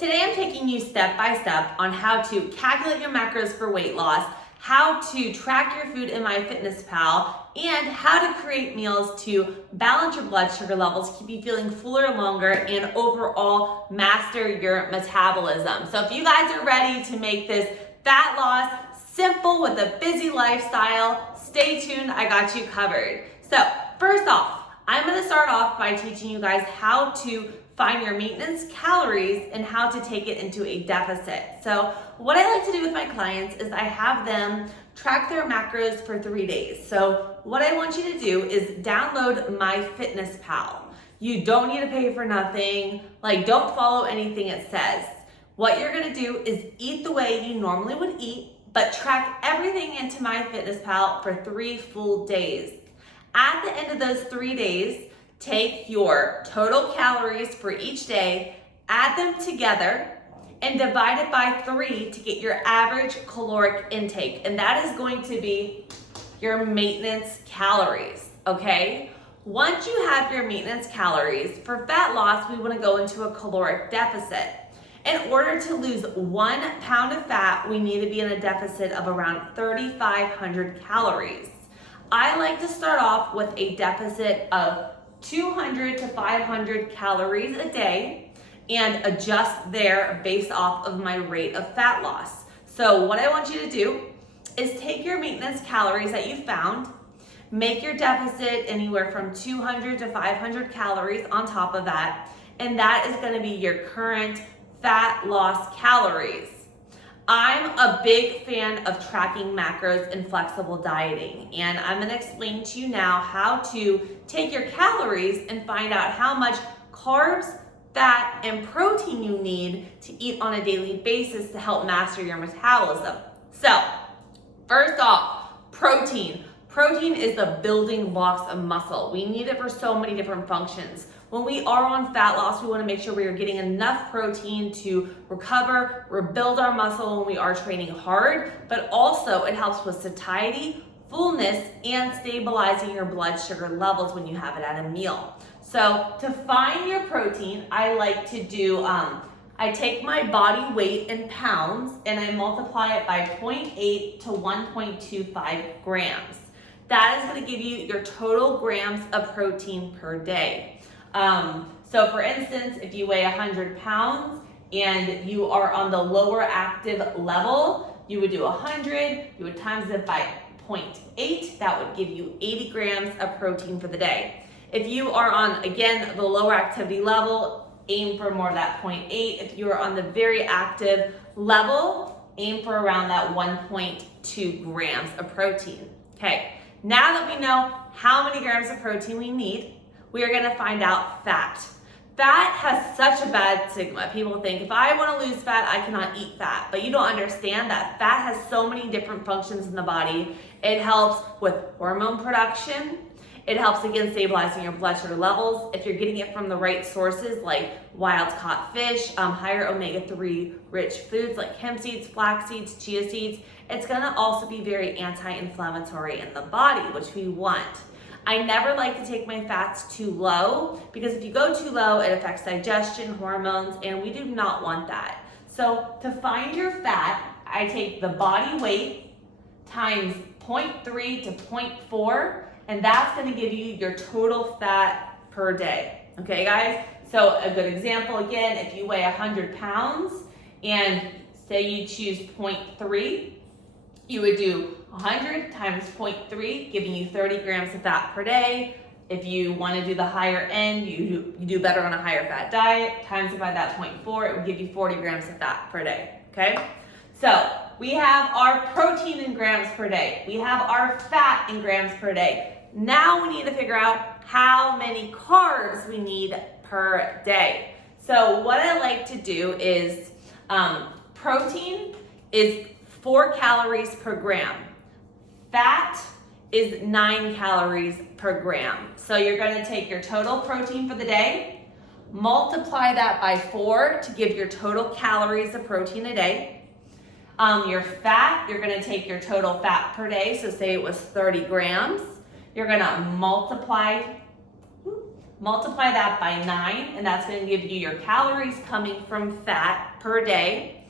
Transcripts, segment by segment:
Today I'm taking you step by step on how to calculate your macros for weight loss, how to track your food in MyFitnessPal, and how to create meals to balance your blood sugar levels, keep you feeling fuller longer, and overall master your metabolism. So if you guys are ready to make this fat loss simple with a busy lifestyle, stay tuned, I got you covered. So first off, I'm gonna start off by teaching you guys how to find your maintenance calories and how to take it into a deficit. So what I like to do with my clients is I have them track their macros for 3 days. So what I want you to do is download MyFitnessPal. You don't need to pay for nothing. Don't follow anything it says. What you're gonna do is eat the way you normally would eat, but track everything into MyFitnessPal for 3 full days. At the end of those 3 days, take your total calories for each day, add them together, and divide it by 3 to get your average caloric intake. And that is going to be your maintenance calories, okay? Once you have your maintenance calories, for fat loss, we wanna go into a caloric deficit. In order to lose 1 pound of fat, we need to be in a deficit of around 3,500 calories. I like to start off with a deficit of 200 to 500 calories a day and adjust there based off of my rate of fat loss. So what I want you to do is take your maintenance calories that you found, make your deficit anywhere from 200 to 500 calories on top of that, and that is gonna be your current fat loss calories. I'm a big fan of tracking macros and flexible dieting, and I'm gonna explain to you now how to take your calories and find out how much carbs, fat, and protein you need to eat on a daily basis to help master your metabolism. So, first off, protein. Protein is the building blocks of muscle. We need it for so many different functions. When we are on fat loss, we want to make sure we are getting enough protein to recover, rebuild our muscle when we are training hard, but also it helps with satiety, fullness, and stabilizing your blood sugar levels when you have it at a meal. So to find your protein, I like to do, I take my body weight in pounds and I multiply it by 0.8 to 1.25 grams. That is going to give you your total grams of protein per day. So for instance, if you weigh 100 pounds and you are on the lower active level, you would do 100, you would times it by 0.8, that would give you 80 grams of protein for the day. If you are on, again, the lower activity level, aim for more of that 0.8. If you are on the very active level, aim for around that 1.2 grams of protein. Okay, now that we know how many grams of protein we need, we are gonna find out fat. Fat has such a bad stigma. People think if I wanna lose fat, I cannot eat fat. But you don't understand that fat has so many different functions in the body. It helps with hormone production. It helps again stabilizing your blood sugar levels. If you're getting it from the right sources like wild caught fish, higher omega-3 rich foods like hemp seeds, flax seeds, chia seeds, it's gonna also be very anti-inflammatory in the body, which we want. I never like to take my fats too low because if you go too low, it affects digestion, hormones, and we do not want that. So to find your fat, I take the body weight times 0.3 to 0.4, and that's gonna give you your total fat per day. Okay, guys? So a good example, again, if you weigh 100 pounds and say you choose 0.3, you would do 100 times 0.3, giving you 30 grams of fat per day. If you want to do the higher end, you do better on a higher fat diet, times it by that 0.4, it would give you 40 grams of fat per day, okay? So we have our protein in grams per day. We have our fat in grams per day. Now we need to figure out how many carbs we need per day. So what I like to do is, protein is 4 calories per gram. Fat is 9 calories per gram. So you're gonna take your total protein for the day, multiply that by 4 to give your total calories of protein a day. Your fat, you're gonna take your total fat per day, so say it was 30 grams. You're gonna multiply multiply that by 9, and that's going to give you your calories coming from fat per day.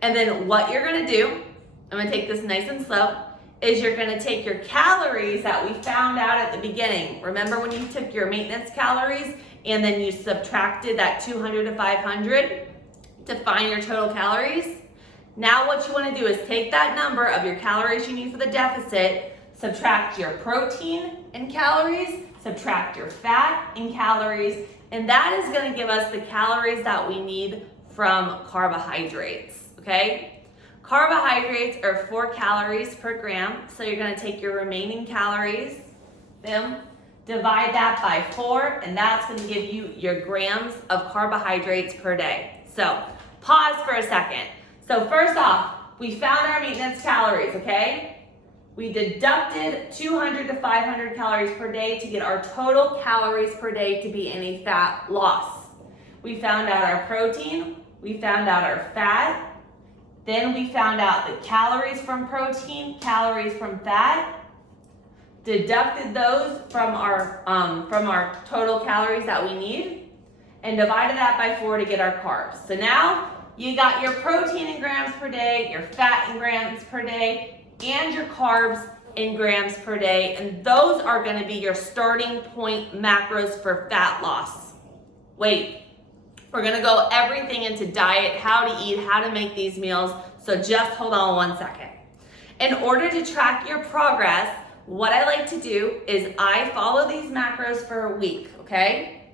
And then what you're going to do, I'm going to take this nice and slow, is you're going to take your calories that we found out at the beginning. Remember when you took your maintenance calories and then you subtracted that 200 to 500 to find your total calories? Now what you want to do is take that number of your calories you need for the deficit, subtract your protein in calories, subtract your fat in calories, and that is going to give us the calories that we need from carbohydrates, okay? Carbohydrates are 4 calories per gram, so you're going to take your remaining calories, boom, divide that by 4, and that's going to give you your grams of carbohydrates per day. So pause for a second. So first off, we found our maintenance calories, okay? We deducted 200 to 500 calories per day to get our total calories per day to be any fat loss. We found out our protein, we found out our fat, then we found out the calories from protein, calories from fat, deducted those from our total calories that we need, and divided that by 4 to get our carbs. So now you got your protein in grams per day, your fat in grams per day, and your carbs in grams per day, and those are going to be your starting point macros for fat loss. Wait. We're gonna go everything into diet, how to eat, how to make these meals, so just hold on one second. In order to track your progress, what I like to do is I follow these macros for a week, okay?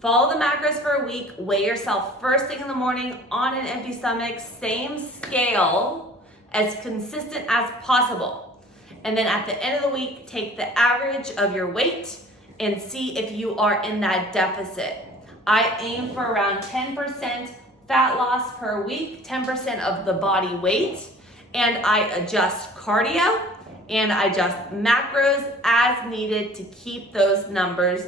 Follow the macros for a week, weigh yourself first thing in the morning on an empty stomach, same scale, as consistent as possible. And then at the end of the week, take the average of your weight and see if you are in that deficit. I aim for around 10% fat loss per week, 10% of the body weight, and I adjust cardio and I adjust macros as needed to keep those numbers,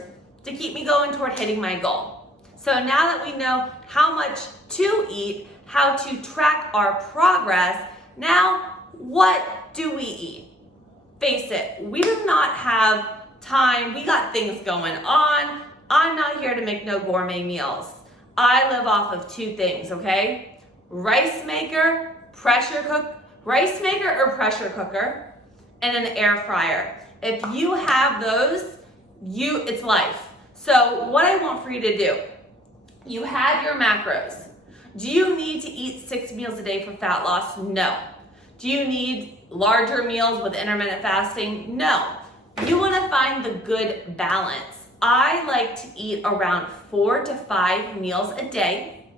to keep me going toward hitting my goal. So now that we know how much to eat, how to track our progress, now what do we eat? Face it, we do not have time, we got things going on. I'm not here to make no gourmet meals. I live off of 2 things, okay? Rice maker or pressure cooker, and an air fryer. If you have those, it's life. So what I want for you to do, you have your macros. Do you need to eat 6 meals a day for fat loss? No. Do you need larger meals with intermittent fasting? No. You wanna find the good balance. I like to eat around 4 to 5 meals a day.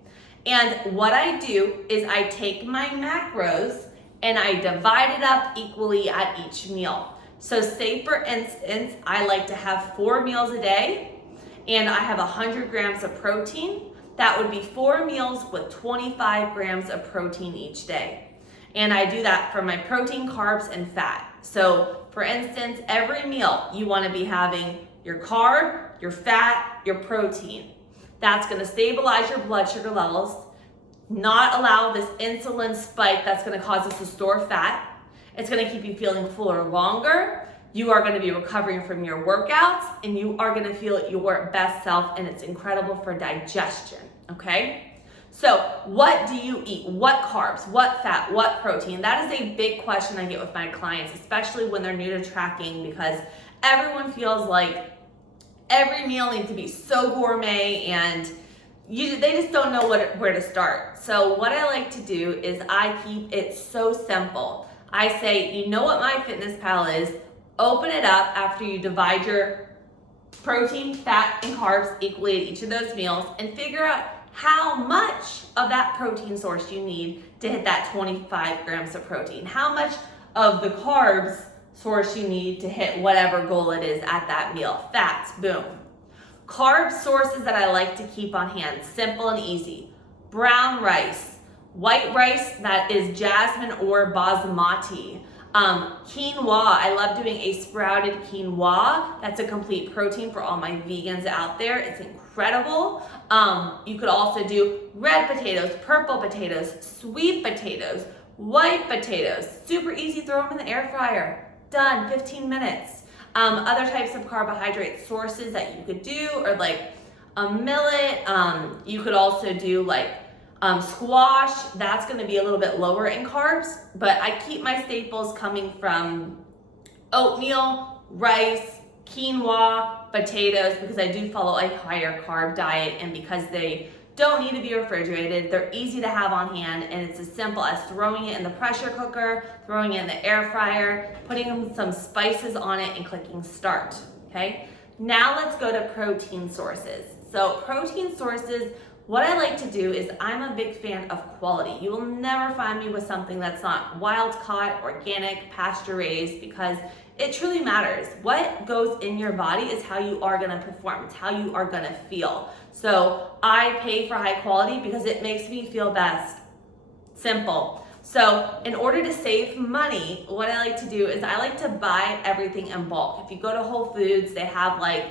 And what I do is I take my macros and I divide it up equally at each meal. So say for instance, I like to have 4 meals a day and I have 100 grams of protein. That would be 4 meals with 25 grams of protein each day. And I do that for my protein, carbs, and fat. So for instance, every meal you wanna be having your carb, your fat, your protein. That's gonna stabilize your blood sugar levels, not allow this insulin spike that's gonna cause us to store fat. It's gonna keep you feeling fuller longer. You are gonna be recovering from your workouts and you are gonna feel your best self, and it's incredible for digestion, okay? So what do you eat? What carbs, what fat, what protein? That is a big question I get with my clients, especially when they're new to tracking, because everyone feels like every meal needs to be so gourmet and they just don't know where to start. So what I like to do is I keep it so simple. I say, you know what MyFitnessPal is? Open it up after you divide your protein, fat, and carbs equally at each of those meals and figure out how much of that protein source you need to hit that 25 grams of protein. How much of the carbs source you need to hit whatever goal it is at that meal. Fats, boom. Carb sources that I like to keep on hand, simple and easy. Brown rice, white rice that is jasmine or basmati. Quinoa, I love doing a sprouted quinoa. That's a complete protein for all my vegans out there. It's incredible. You could also do red potatoes, purple potatoes, sweet potatoes, white potatoes. Super easy, throw them in the air fryer. Done, 15 minutes. Other types of carbohydrate sources that you could do are like a millet. You could also do like squash. That's going to be a little bit lower in carbs, but I keep my staples coming from oatmeal, rice, quinoa, potatoes, because I do follow a higher carb diet, and because they don't need to be refrigerated, they're easy to have on hand, and it's as simple as throwing it in the pressure cooker, throwing it in the air fryer, putting some spices on it, and clicking start, okay? Now let's go to protein sources. So protein sources, what I like to do is I'm a big fan of quality. You will never find me with something that's not wild caught, organic, pasture raised, because it truly matters. What goes in your body is how you are gonna perform. It's how you are gonna feel. So I pay for high quality because it makes me feel best. Simple. So in order to save money, what I like to do is I like to buy everything in bulk. If you go to Whole Foods, they have like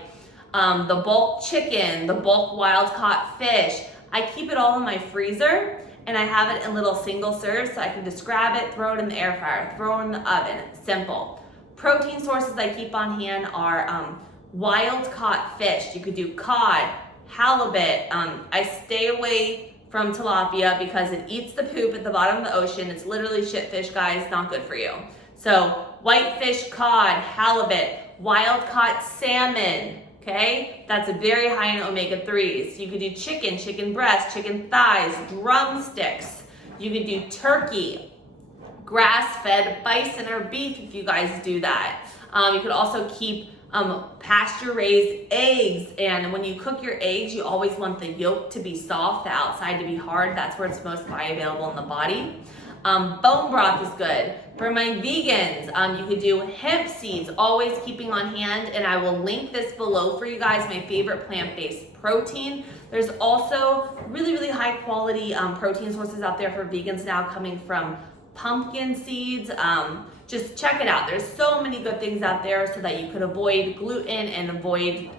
the bulk chicken, the bulk wild caught fish. I keep it all in my freezer, and I have it in little single serves, so I can just grab it, throw it in the air fryer, throw it in the oven. Simple. Protein sources I keep on hand are wild caught fish. You could do cod, halibut. I stay away from tilapia because it eats the poop at the bottom of the ocean. It's literally shit fish, guys, not good for you. So whitefish, cod, halibut, wild caught salmon, okay? That's a very high in omega-3s. You could do chicken, chicken breast, chicken thighs, drumsticks. You could do turkey, grass-fed bison or beef if you guys do that. You could also keep pasture-raised eggs, and when you cook your eggs, you always want the yolk to be soft, the outside to be hard. That's where it's most bioavailable in the body. Bone broth is good. For my vegans, you could do hemp seeds, always keeping on hand, and I will link this below for you guys, my favorite plant-based protein. There's also really, really high quality protein sources out there for vegans now coming from pumpkin seeds. Just check it out. There's so many good things out there so that you could avoid gluten and avoid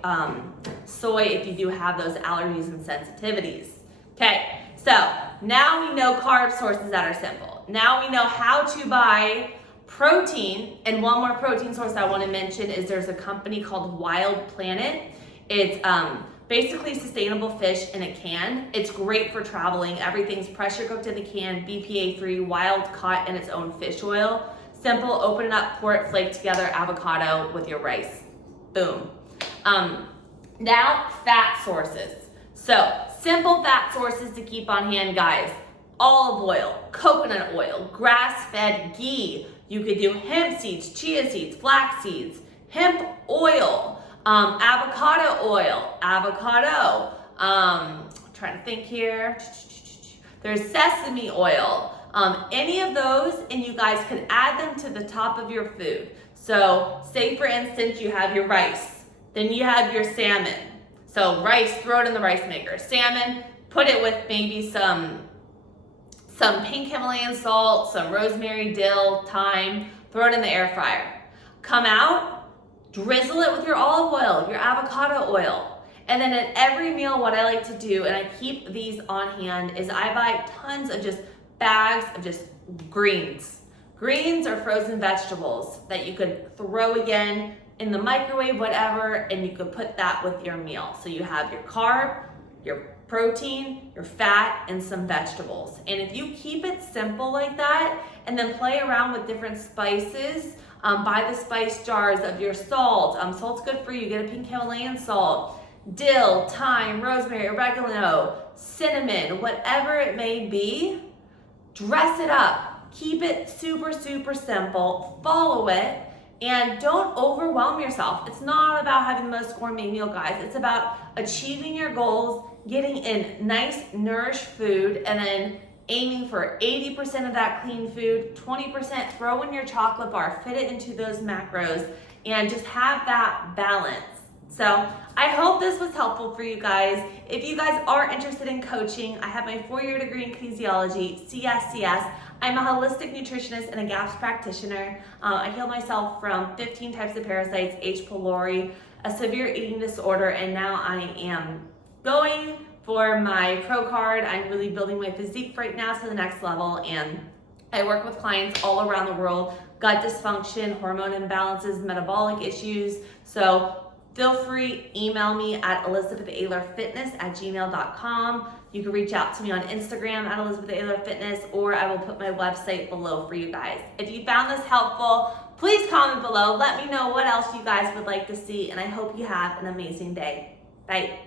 soy if you do have those allergies and sensitivities. Okay, so now we know carb sources that are simple. Now we know how to buy protein, and one more protein source I want to mention is there's a company called Wild Planet. It's basically sustainable fish in a can. It's great for traveling. Everything's pressure cooked in the can, BPA free, wild caught in its own fish oil. Simple, open it up, pour it flaked together, avocado with your rice. Boom. Now, fat sources. So, simple fat sources to keep on hand, guys. Olive oil, coconut oil, grass-fed ghee. You could do hemp seeds, chia seeds, flax seeds, hemp oil, avocado oil, avocado. Trying to think here. There's sesame oil. Any of those, and you guys could add them to the top of your food. So say for instance, you have your rice, then you have your salmon. So rice, throw it in the rice maker. Salmon, put it with maybe some pink Himalayan salt, some rosemary, dill, thyme, throw it in the air fryer. Come out, drizzle it with your olive oil, your avocado oil. And then at every meal, what I like to do, and I keep these on hand, is I buy tons of just bags of just greens. Greens are frozen vegetables that you could throw again in the microwave, whatever, and you could put that with your meal. So you have your carb, your protein, your fat, and some vegetables. And if you keep it simple like that, and then play around with different spices, buy the spice jars of your salt. Salt's good for you. Get a pink Himalayan salt, dill, thyme, rosemary, oregano, cinnamon, whatever it may be. Dress it up. Keep it super, super simple. Follow it. And don't overwhelm yourself. It's not about having the most gourmet meal, guys. It's about achieving your goals, getting in nice, nourished food, and then aiming for 80% of that clean food, 20% throw in your chocolate bar, fit it into those macros, and just have that balance. So I hope this was helpful for you guys. If you guys are interested in coaching, I have my 4-year degree in kinesiology, CSCS. I'm a holistic nutritionist and a GAPS practitioner. I healed myself from 15 types of parasites, H. pylori, a severe eating disorder, and now I am going for my pro card. I'm really building my physique right now to the next level, and I work with clients all around the world. gut dysfunction, hormone imbalances, metabolic issues. So feel free, email me at ElizabethAylorFitness@gmail.com. You can reach out to me on Instagram at ElizabethAylorFitness, or I will put my website below for you guys. If you found this helpful, please comment below. Let me know what else you guys would like to see, and I hope you have an amazing day. Bye.